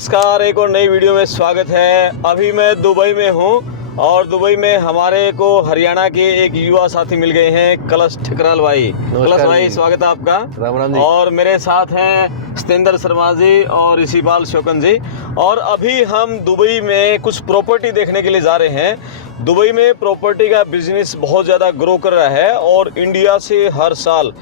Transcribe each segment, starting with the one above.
नमस्कार, एक और नई वीडियो में स्वागत है। अभी मैं दुबई में हूँ और दुबई में हमारे को हरियाणा के एक युवा साथी मिल गए हैं, कलश ठकराल भाई। कलश भाई, स्वागत है आपका। राम राम जी। और मेरे साथ हैं सतेंद्र शर्मा जी और ऋषिपाल शोकन जी। और अभी हम दुबई में कुछ प्रॉपर्टी देखने के लिए जा रहे हैं। दुबई में प्रॉपर्टी का बिजनेस बहुत ज़्यादा ग्रो कर रहा है और इंडिया से हर साल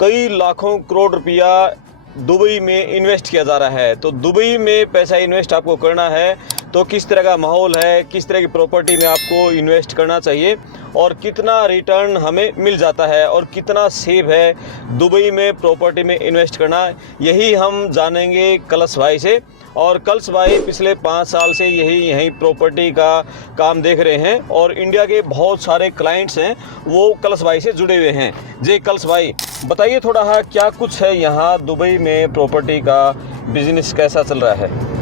कई लाखों करोड़ रुपया दुबई में इन्वेस्ट किया जा रहा है। तो दुबई में पैसा इन्वेस्ट आपको करना है तो किस तरह का माहौल है, किस तरह की प्रॉपर्टी में आपको इन्वेस्ट करना चाहिए और कितना रिटर्न हमें मिल जाता है और कितना सेफ है दुबई में प्रॉपर्टी में इन्वेस्ट करना, यही हम जानेंगे कलश भाई से। और कलश भाई पिछले 5 साल से यही प्रॉपर्टी का काम देख रहे हैं और इंडिया के बहुत सारे क्लाइंट्स हैं वो कलश भाई से जुड़े हुए हैं। जी कलश भाई, बताइए थोड़ा क्या कुछ है यहाँ दुबई में, प्रॉपर्टी का बिजनेस कैसा चल रहा है?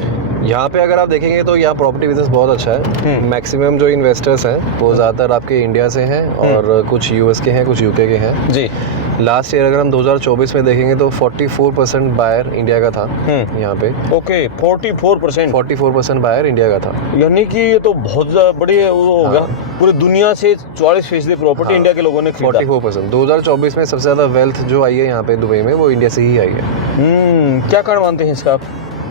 यहाँ पे अगर आप देखेंगे तो यहाँ प्रॉपर्टी बिजनेस बहुत अच्छा है। मैक्सिमम जो इन्वेस्टर्स हैं वो ज़्यादातर आपके इंडिया से हैं और कुछ यूएस के हैं, कुछ यूके के हैं। जी लास्ट ईयर अगर हम 2024 में देखेंगे तो 44% बायर इंडिया का था यहाँ पे। ओके, 44% बायर इंडिया का था, यानी कि ये तो बहुत बड़ी वो होगा। पूरी दुनिया से 44% प्रॉपर्टी इंडिया के लोगों ने खरीदा। 44%। 2024 में सबसे ज़्यादा वेल्थ जो आई है यहाँ पे दुबई में वो इंडिया से ही आई है। क्या कारण मानते हैं इसका आप?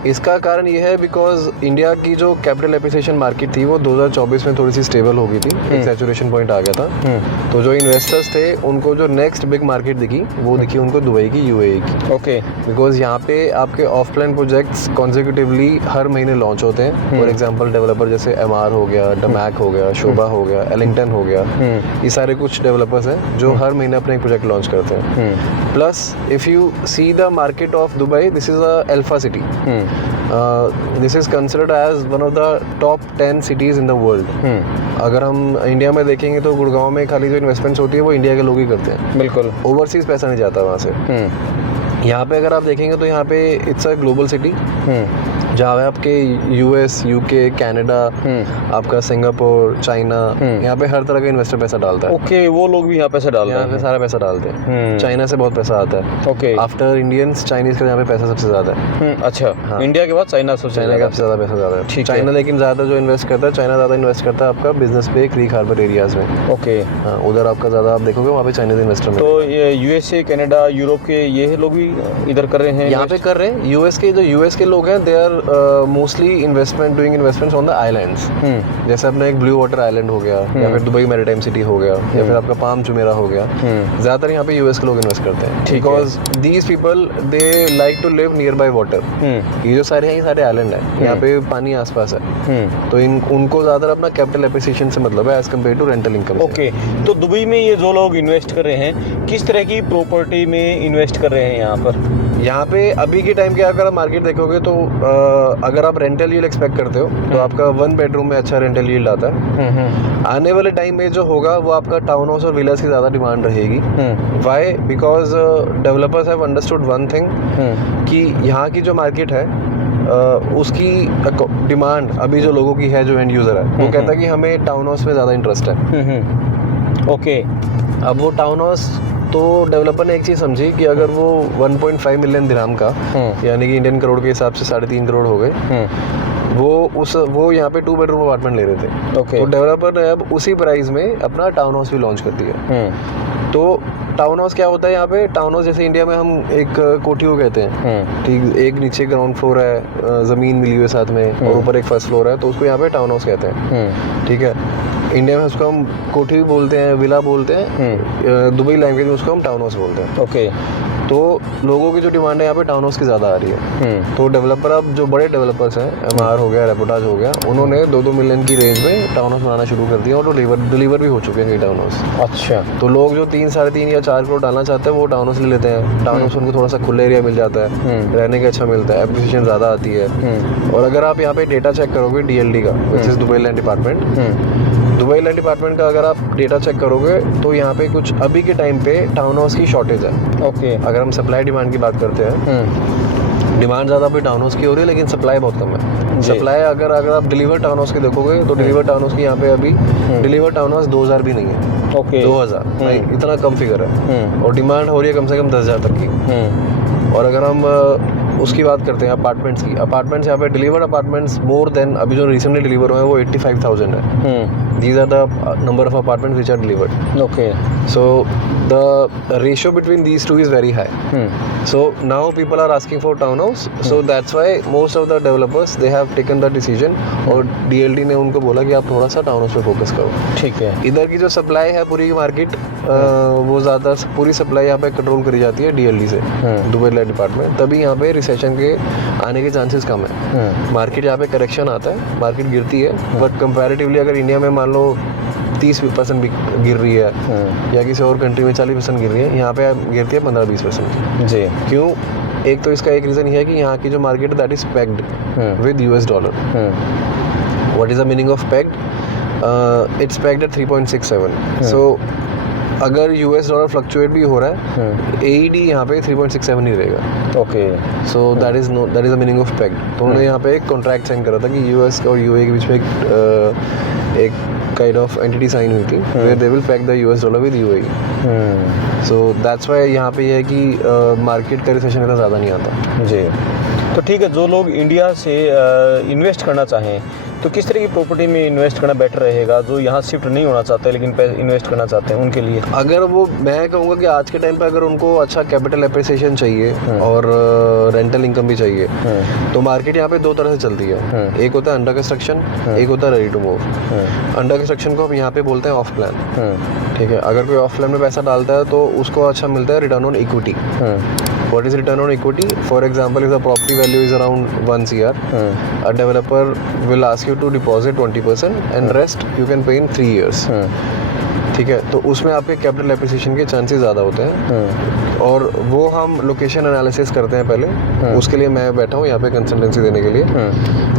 इसका कारण ये है बिकॉज इंडिया की जो कैपिटल एप्रिसिएशन मार्केट थी वो 2024 में थोड़ी सी स्टेबल हो गई थी, एक सैचुरेशन पॉइंट आ गया था। तो जो इन्वेस्टर्स थे उनको जो नेक्स्ट बिग मार्केट दिखी वो दिखी उनको दुबई की, यूएई की। ओके, बिकॉज यहाँ पे आपके ऑफ प्लान प्रोजेक्ट्स कॉन्जिक्यूटिवली हर महीने लॉन्च होते हैं। फॉर एग्जाम्पल डेवलपर जैसे एमआर हो गया, डमैक हो गया, शोभा हो गया, एलिंगटन हो गया, ये सारे कुछ डेवलपर्स हैं जो हर महीने अपने प्रोजेक्ट लॉन्च करते हैं। Plus if you see the market of Dubai, this is a alpha city. This is considered as one of the top 10 cities in the world. अगर हम इंडिया में देखेंगे तो गुड़गांव में खाली जो इन्वेस्टमेंट्स होती है वो इंडिया के लोग ही करते हैं। बिल्कुल, ओवरसीज़ पैसा नहीं जाता वहाँ से। यहाँ पे अगर आप देखेंगे तो यहाँ पे इट्स अ ग्लोबल सिटी जहाँ है आपके यूएस, यूके, कनाडा, आपका सिंगापुर, चाइना, यहाँ पे हर तरह का इन्वेस्टर पैसा डालता है। ओके, वो लोग भी यहाँ पैसा डालते हैं? यहाँ पे सारा पैसा डालते हैं। चाइना से बहुत पैसा आता है। ओके, आफ्टर इंडियंस चाइनीज का यहाँ पे पैसा सबसे ज़्यादा है। अच्छा, हाँ। इंडिया के बाद चाइना सबसे चाइना का सबसे ज़्यादा पैसा ज़्यादा है। ठीक चाइना लेकिन ज़्यादा जो इन्वेस्ट करता है, चाइना ज़्यादा इन्वेस्ट करता है आपका बिजनेस पे, क्रीक हार्बर एरियाज़ में। ओके, हाँ, उधर आपका ज़्यादा आप देखोगे वहाँ पे चाइनीज इन्वेस्टर में। तो ये यूएसए, कनाडा, यूरोप के ये लोग भी इधर कर रहे हैं? यहाँ पे कर रहे हैं। यूएस के लोग हैं, they are mostly doing investments on the islands. जैसे अपना एक ब्लू वाटर आइलैंड हो गया या फिर दुबई मैरीटाइम सिटी हो गया या फिर आपका पाम जुमेरा हो गया। ज्यादातर यहाँ पे यूएस के लोग इन्वेस्ट करते हैं because these people they like to live near by water. ये जो सारे हैं ये सारे आइलैंड है, यहाँ पे पानी आसपास है, तो उनको ज्यादातर अपना कैपिटल एप्रिसिएशन से मतलब है as compare to rental income. Okay, तो दुबई में ये जो लोग इन्वेस्ट कर रहे हैं किस तरह की प्रॉपर्टी में इन्वेस्ट कर रहे हैं यहाँ पर? यहाँ पे अभी के टाइम के अगर आप मार्केट देखोगे तो अगर आप रेंटल यील्ड एक्सपेक्ट करते हो तो आपका 1 बेडरूम में अच्छा रेंटल यील्ड आता है। आने वाले टाइम में जो होगा वो आपका टाउन हाउस और विलास की ज़्यादा डिमांड रहेगी। Why? Because developers have understood one thing कि यहाँ की जो मार्केट है उसकी डिमांड अभी जो लोगों की है, जो एंड यूज़र है, वो कहता है कि हमें टाउन हाउस में ज़्यादा इंटरेस्ट है। ओके, अब वो टाउन हाउस तो डेवलपर ने एक चीज़ समझी कि अगर वो 1.5 मिलियन दिरहम का, यानी कि इंडियन करोड़ के हिसाब से 3.5 करोड़ हो गए, वो यहाँ पे 2 बेडरूम अपार्टमेंट ले रहे थे। तो डेवलपर ने अब उसी प्राइस में अपना टाउन हाउस भी लॉन्च कर दिया। तो टाउन हाउस क्या होता है यहाँ पे? टाउन हाउस जैसे इंडिया में हम एक कोठी को कहते हैं, ठीक, एक नीचे ग्राउंड फ्लोर है, ज़मीन मिली हुई है साथ में, और ऊपर एक फर्स्ट फ्लोर है, तो उसको यहाँ पे टाउन हाउस कहते हैं। ठीक है, इंडिया में उसको हम कोठी भी बोलते हैं, विला बोलते हैं, दुबई लैंग्वेज में उसको हम टाउन हाउस बोलते हैं। ओके, तो लोगों की जो डिमांड है यहाँ पे टाउन हाउस की ज़्यादा आ रही है। तो डेवलपर, अब जो बड़े डेवलपर्स हैं, एमआर हो गया, रेपुटाज हो गया, उन्होंने 2-2 मिलियन की रेंज में टाउन हाउस बनाना शुरू कर दिया और डिलीवर भी हो चुके हैं कई टाउन हाउस। अच्छा, तो लोग जो 3, 3.5 या 4 करोड़ डालना चाहते हैं वो टाउन हाउस ले लेते हैं। टाउन हाउस उनको थोड़ा सा खुला एरिया मिल जाता है, रहने का अच्छा मिलता है, एप्रिसिएशन ज़्यादा आती है। और अगर आप यहाँ पे डेटा चेक करोगे डीएलडी का, विच is Dubai land department, Dubai land department का अगर आप डेटा चेक करोगे तो यहाँ पे कुछ अभी के टाइम पे टाउन हाउस की शॉर्टेज है। ओके, अगर हम सप्लाई डिमांड की बात करते हैं, डिमांड ज़्यादा अभी टाउन हाउस की हो रही है लेकिन सप्लाई बहुत कम है। सप्लाई अगर आप डिलीवर टाउन हाउस की देखोगे तो डिलीवर टाउन हाउस की यहाँ पे अभी डिलीवर टाउन हाउस 2000 भी नहीं है। ओके, 2000 नहीं, इतना कम फिगर है। और डिमांड हो रही है कम से कम 10,000 तक की। और अगर हम उसकी बात करते हैं अपार्टमेंट्स की। अपार्टमेंट्स यहाँ पे डिलीवर्ड अपार्टमेंट्स मोर देन अभी जो रिसेंटली डिलीवर हुए हैं वो 85,000 है। These are the number of apartments which are delivered. Okay. So the ratio between these two is very high. So now people are asking for town house, so that's why most of the developers they have taken the decision, और DLD ने उनको बोला कि आप थोड़ा सा town house पे focus करो। ठीक है। इधर की जो सप्लाई है पूरी मार्केट, वो ज़्यादा पूरी सप्लाई यहाँ पे कंट्रोल करी जाती है DLD से, दुबई लाइट डिपार्टमेंट। तभी यहाँ पे रिसेशन के आने के चांसेस कम है। मार्केट यहाँ पे करेक्शन आता है, मार्केट गिरती है, बट कंपैरेटिवली अगर इंडिया में मान लो 30% भी गिर रही है या किसी और कंट्री में 40% गिर रही है, यहाँ पे गिरती है 15-20%। जी। क्यों? एक तो इसका एक रीज़न ये है कि यहाँ की जो मार्केट है that is pegged with US dollar. What is the meaning of pegged? It's pegged at 3.67। So अगर US डॉलर फ्लक्चुएट भी हो रहा है, AED यहाँ पे 3.67 ही रहेगा। Okay. So that is the meaning of pegged. तो उन्होंने यहाँ पे एक कॉन्ट्रैक्ट साइन करा था कि US और UAE के बीच में एक काइंड ऑफ एंटिटी साइन हुई थी where they will peg the US dollar with UAE। So that's why यहाँ पे ये है कि मार्केट का रिसेशन इतना ज़्यादा नहीं आता। जी। तो ठीक है, जो लोग इंडिया से इन्वेस्ट करना चाहें तो किस तरह की प्रॉपर्टी में इन्वेस्ट करना बेटर रहेगा, जो यहाँ शिफ्ट नहीं होना चाहते लेकिन इन्वेस्ट करना चाहते हैं उनके लिए? अगर वो, मैं कहूँगा कि आज के टाइम पे अगर उनको अच्छा कैपिटल एप्रिसिएशन चाहिए और रेंटल इनकम भी चाहिए, तो मार्केट यहाँ पे दो तरह से चलती है। एक होता है अंडर कंस्ट्रक्शन, एक होता है ready to move. Under construction को हम यहाँ पे बोलते हैं ऑफ प्लान। ठीक है, अगर कोई ऑफ प्लान में पैसा डालता है तो उसको अच्छा मिलता है return on equity. What is return on equity? For example, if the property value is around 1 CR, a developer will ask you to deposit 20% and rest you can pay in 3 years. ठीक है, तो उसमें आपके capital appreciation के chances ज़्यादा होते हैं, और वो हम लोकेशन एनालिसिस करते हैं पहले। उसके लिए मैं बैठा हूँ यहाँ पे कंसल्टेंसी देने के लिए।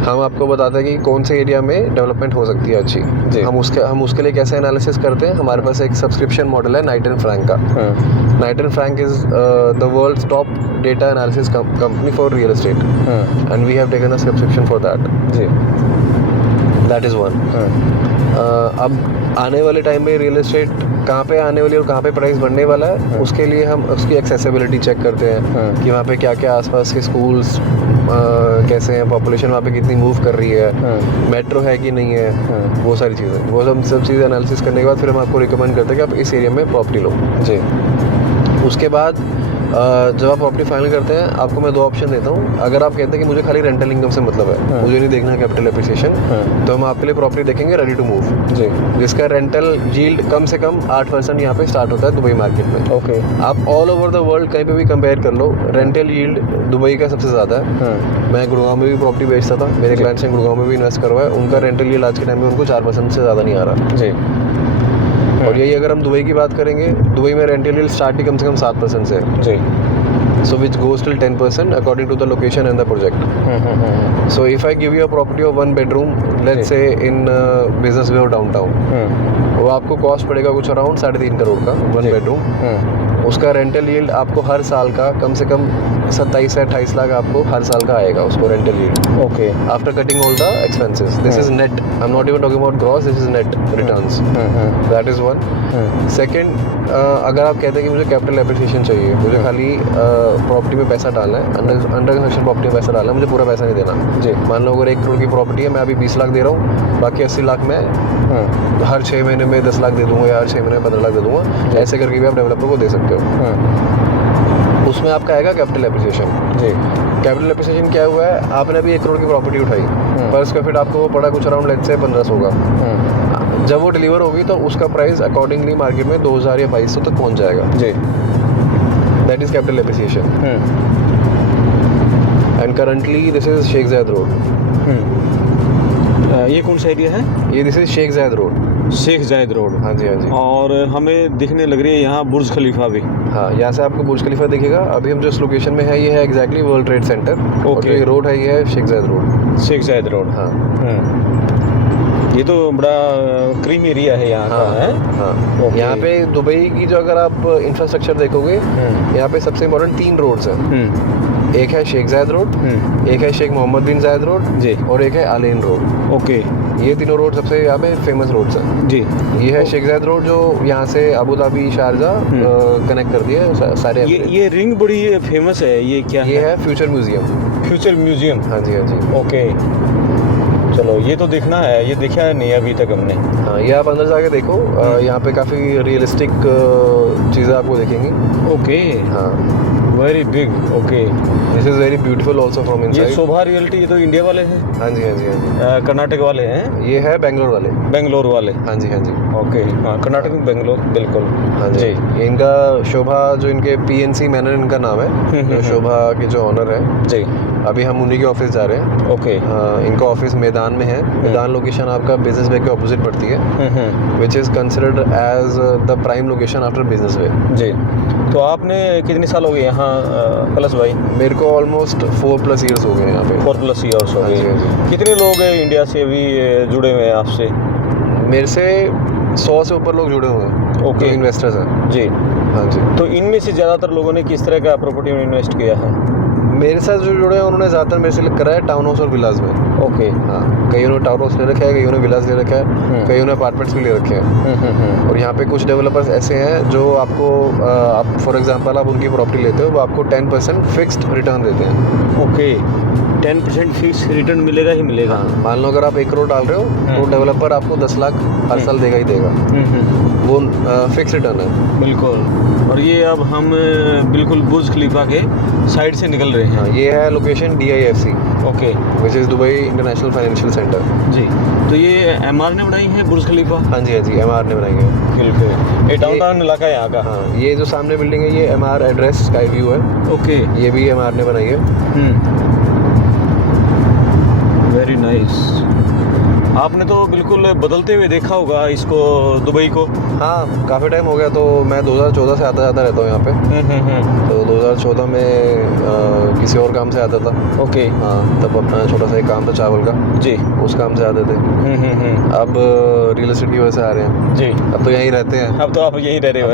हम आपको बताते हैं कि कौन से एरिया में डेवलपमेंट हो सकती है अच्छी। हम उसके लिए कैसे एनालिसिस करते हैं? हमारे पास एक सब्सक्रिप्शन मॉडल है नाइट एंड फ्रैंक का। Knight and Frank is the world's top data analysis company for real estate, and we have taken a subscription for that. जी, दैट इज़ वन। अब आने वाले टाइम में रियल एस्टेट कहाँ पे आने वाली है और कहाँ पे प्राइस बढ़ने वाला है, उसके लिए हम उसकी एक्सेसिबिलिटी चेक करते हैं कि वहाँ पे क्या क्या आसपास के स्कूल्स कैसे हैं, पॉपुलेशन वहाँ पे कितनी मूव कर रही है, मेट्रो है कि नहीं है, वो सारी चीज़ें। वो सब चीज़ें एनालिसिस करने के बाद फिर हम आपको रिकमेंड करते हैं कि आप इस एरिया में प्रॉपर्टी लो। जी, उसके बाद जब आप प्रॉपर्टी फाइनल करते हैं, आपको मैं दो ऑप्शन देता हूँ। अगर आप कहते हैं कि मुझे खाली रेंटल इनकम से मतलब है, मुझे नहीं देखना है कैपिटल एप्रिसिएशन, तो हम आपके लिए प्रॉपर्टी देखेंगे रेडी टू मूव, जी, जिसका रेंटल यील्ड कम से कम 8% यहाँ पे स्टार्ट होता है दुबई मार्केट में। ओके, आप ऑल ओवर द वर्ल्ड कहीं पे भी कंपेयर कर लो, रेंटल यील्ड दुबई का सबसे ज़्यादा है। मैं गुड़गांव में भी प्रॉपर्टी बेचता था, मेरे क्लाइंट्स ने गुड़गांव में भी इन्वेस्ट करवाया, उनका रेंटल यील्ड आज के टाइम में उनको 4% से ज़्यादा नहीं आ रहा। जी, और यही अगर हम दुबई की बात करेंगे, दुबई में रेंटल यील्ड स्टार्ट ही कम से कम 7% से है। जी, so which goes till 10% according to the location and the project. So if I give you a property of 1 bedroom, let's say in Business Bay or downtown, वो आपको cost पड़ेगा कुछ around 3.5 crore का 1 bedroom। उसका rental yield आपको हर साल का कम से कम 27 से 28 लाख आपको हर साल का आएगा उसको rental yield. Okay, after cutting all the expenses, this is net, I am not even talking about gross, this is net returns. That is one. Second, अगर आप कहते हैं कि मुझे कैपिटल एप्रिसिएशन चाहिए, मुझे खाली प्रॉपर्टी में पैसा डालना है, अंडर कंस्ट्रक्शन प्रॉपर्टी में पैसा डालना है, मुझे पूरा पैसा नहीं देना। जी, मान लो अगर 1 करोड़ की प्रॉपर्टी है, मैं अभी 20 लाख दे रहा हूँ, बाकी 80 लाख मैं हर 6 महीने में 10 लाख दे दूंगा या हर 6 महीने में 15 लाख दे दूंगा, ऐसे करके भी आप डेवलपर को दे सकते हो। उसमें आपका आएगा कैपिटल एप्रिसिएशन। जी, कैपिटल एप्रिसिएशन क्या हुआ है, आपने अभी 1 करोड़ की प्रॉपर्टी उठाई, पर स्क्वायर फीट आपको वो पड़ा कुछ अराउंड लेट्स से 1500 का। जब वो डिलीवर होगी तो उसका प्राइस अकॉर्डिंगली मार्केट में 2000 या 2200 तक पहुंच जाएगा। जी, that is capital appreciation. And currently this is Sheikh Zayed road. ये कौन सा एरिया है? ये this is Sheikh Zayed road. Sheikh Zayed road, हाँ जी, हाँ जी। और हमें दिखने लग रही है यहाँ बुर्ज खलीफा भी। हाँ, यहाँ से आपको बुर्ज खलीफा दिखेगा। अभी हम जिस लोकेशन में है, ये है exactly world trade centre. Okay, road है, ये है Sheikh Zayed road. Sheikh Zayed road, हाँ। ये तो बड़ा क्रीम एरिया है यहाँ का, है। हाँ, यहाँ पे दुबई की जो अगर आप इंफ्रास्ट्रक्चर देखोगे, यहाँ पे सबसे इम्पोर्टेंट 3 रोड्स हैं। एक है शेख जायद रोड, एक है शेख मोहम्मद बिन जायद रोड जी। और एक है आलेन रोड। ओके ये तीनों रोड सबसे यहाँ पे फेमस रोड्स हैं। जी। ये है शेख जायद रोड जो यहाँ से अबू धाबी शारजा कनेक्ट करती है सारे। ये रिंग बड़ी फेमस है, ये क्या ये है फ्यूचर म्यूजियम। Future museum. हाँ जी, हाँ जी। ओके चलो ये तो देखना है, ये देखा है नहीं अभी तक हमने। हाँ, ये आप अंदर जाके देखो, यहाँ पे काफ़ी रियलिस्टिक चीज़ें आपको दिखेंगी। ओके हाँ, very big. Okay this is very beautiful also from ये इनसाइड। शोभा रियल्टी, ये तो इंडिया वाले हैं। हाँ जी, हाँ जी, हाँ कर्नाटक वाले हैं। जी। ये है बेंगलोर वाले। बेंगलोर वाले। हाँ जी, हाँ जी। ओके हाँ, कर्नाटक में बेंगलोर बिल्कुल। हाँ जी। ये इनका शोभा, जो इनके PNC मैनर इनका नाम है, जो शोभा के जो ऑनर है। जी। अभी हम उन्हीं के ऑफिस जा रहे हैं। ओके। इनका ऑफिस मैदान में है। मैदान लोकेशन आपका बिजनेस वे के ऑपोजिट पड़ती है, which is considered as the prime location after Business Bay. जी। तो आपने कितने साल हो गए यहाँ कलश भाई? मेरे को ऑलमोस्ट 4+ ईयर्स हो गए यहाँ पे। 4+ ईयर्स हो हाँ जी, गए। हाँ जी। कितने लोग हैं इंडिया से अभी जुड़े हुए हैं आपसे? मेरे से 100 से ऊपर लोग जुड़े हुए हैं। ओके। जो इन्वेस्टर्स हैं। जी। हाँ जी। तो इनमें से ज़्यादातर लोगों ने किस तरह का प्रॉपर्टी में इन्वेस्ट किया है? मेरे साथ जो जुड़े हैं उन्होंने ज़्यादातर मेरे से करा है टाउन हाउस और विलास में। ओके। हाँ, कईयों ने टाउन हाउस ले रखा है, कईयों ने विलास ले रखा है, कईयों ने अपार्टमेंट्स भी ले रखे हैं। और यहाँ पे कुछ डेवलपर्स ऐसे हैं जो आपको आप फॉर एग्जांपल आप उनकी प्रॉपर्टी लेते हो, वो आपको 10% फिक्स्ड रिटर्न देते हैं। ओके 10% फीस रिटर्न मिलेगा ही मिलेगा। हाँ, मान लो अगर आप 1 करोड़ डाल रहे हो तो डेवलपर आपको 10 लाख हर साल देगा ही देगा। वो फिक्स रिटर्न है। बिल्कुल। और ये अब हम बिल्कुल बुर्ज खलीफा के साइड से निकल रहे हैं। हाँ, ये है location DIFC, okay which is Dubai International Financial Centre. जी। तो ये MR ने बनाई है बुर्ज खलीफा? हाँ जी, हाँ जी, MR ने बनाई है। बिल्कुल। ये डाउनटाउन इलाका है यहाँ का। हाँ, ये जो सामने बिल्डिंग है ये MR एड्रेस स्काई व्यू है। ओके। ये भी MR ने बनाई है। Very nice. आपने तो बिल्कुल बदलते हुए देखा होगा इसको, दुबई को। हाँ, काफ़ी टाइम हो गया। तो मैं 2014 से आता जाता रहता हूँ यहाँ पे। तो 2014 में किसी और काम से आता था। ओके। हाँ, तब अपना छोटा सा एक काम था चावल का, जी। उस काम से आते थे। अब रियल एस्टेट की वजह से आ रहे हैं। जी। अब तो यहीं रहते हैं। अब तो आप यहीं रह रहे हो?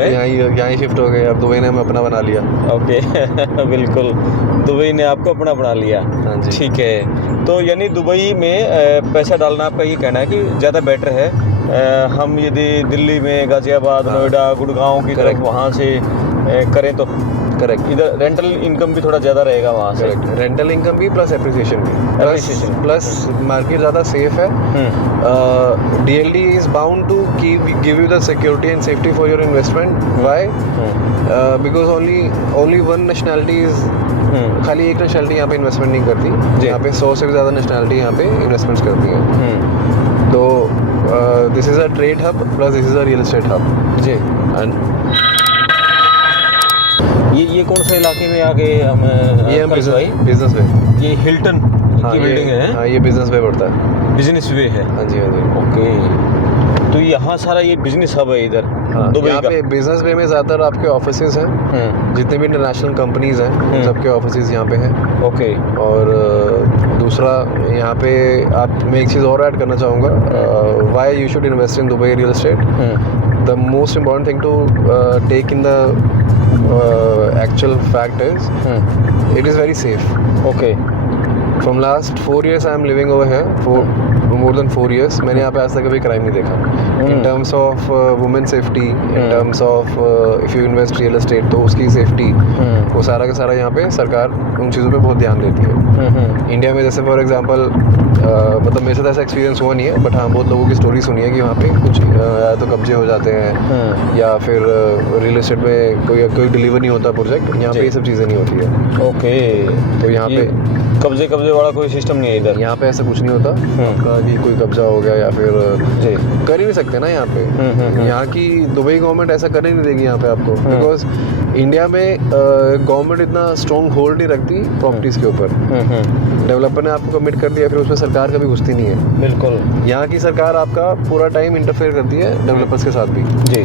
यहीं शिफ्ट हो गए। अब दुबई ने हमें अपना बना लिया। ओके बिल्कुल, दुबई ने आपको अपना बना लिया। हाँ जी। ठीक है। तो यानी दुबई में पैसा डालना आपका ये कहना है कि ज़्यादा बेटर है। हम यदि दिल्ली में, गाज़ियाबाद, नोएडा, गुड़गांव की तरफ वहाँ से करें तो करेक्ट। इधर रेंटल इनकम भी थोड़ा ज़्यादा रहेगा वहाँ से। करेक्ट, रेंटल इनकम भी प्लस एप्रिसिएशन भी प्लस मार्केट ज़्यादा सेफ है। DLD is bound to give you the security and safety for your investment. Why? Because only one nationality is, खाली एक नेशनैलिटी यहाँ पे इन्वेस्टमेंट नहीं करती। यहाँ पे 100 से भी ज़्यादा नेशनैलिटी यहाँ पे इन्वेस्टमेंट्स करती हैं। तो this is a trade hub plus this is a real estate hub. जी। एंड ये कौन से इलाके में आके हम ये बिजनेस वे। ये हिल्टन की बिल्डिंग है। हाँ, ये बिजनेस वे पड़ता है। बिजनेस वे है। हाँ जी, हाँ जी। ओके। तो यहाँ सारा ये बिजनेस हब है इधर। हाँ, दुबई यहाँ का। पे बिजनेस वे में ज़्यादातर आपके ऑफिसेज हैं। जितने भी इंटरनेशनल कंपनीज हैं सबके ऑफिसेज यहाँ पे हैं। ओके। और दूसरा यहाँ पे मैं एक चीज़ और ऐड करना चाहूँगा, why you should invest in Dubai real estate. The most important thing to take in the actual fact is it is very safe. Okay. From last 4 years I am living over here, for more than 4 years. मैंने यहाँ पे आज तक कभी crime नहीं देखा। In terms of women safety, in terms of if you invest real estate, तो उसकी सेफ्टी वो सारा का सारा यहाँ पे सरकार उन चीज़ों पे बहुत ध्यान देती है। इंडिया में जैसे फॉर एग्जांपल मतलब मेरे साथ ऐसा एक्सपीरियंस हुआ नहीं है, बट हाँ बहुत लोगों की स्टोरी सुनी है कि वहाँ पे कुछ या तो कब्जे हो जाते हैं या फिर रियल एस्टेट में कोई डिलीवर नहीं होता प्रोजेक्ट। यहाँ पे ये सब चीज़ें नहीं होती है। ओके। तो यहाँ पे कब्जे वाला कोई सिस्टम नहीं है इधर। यहाँ पे ऐसा कुछ नहीं होता आपका कि कोई कब्जा हो गया या फिर कर ही नहीं सकते ना यहाँ पे। यहाँ की दुबई गवर्नमेंट ऐसा कर ही नहीं देगी यहाँ पे आपको, बिकॉज इंडिया में गवर्नमेंट इतना स्ट्रॉन्ग होल्ड नहीं रखती प्रॉपर्टीज के ऊपर। डेवलपर ने आपको कमिट कर दिया फिर उसमें सरकार कभी घुसती नहीं है। बिल्कुल। यहाँ की सरकार आपका पूरा टाइम इंटरफेयर करती है डेवलपर्स के साथ भी। जी।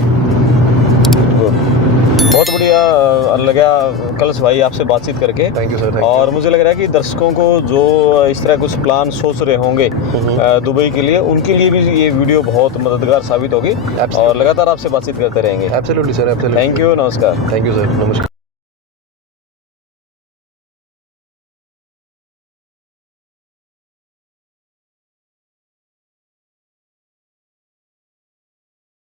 बहुत बढ़िया लगा कलश भाई आपसे बातचीत करके। Thank you sir. और मुझे लग रहा है कि दर्शकों को जो इस तरह कुछ प्लान सोच रहे होंगे दुबई के लिए, उनके लिए भी ये वीडियो बहुत मददगार साबित होगी। और लगातार आपसे बातचीत करते रहेंगे। Absolutely sir, absolutely. Thank you, नमस्कार। थैंक यू सर, नमस्कार।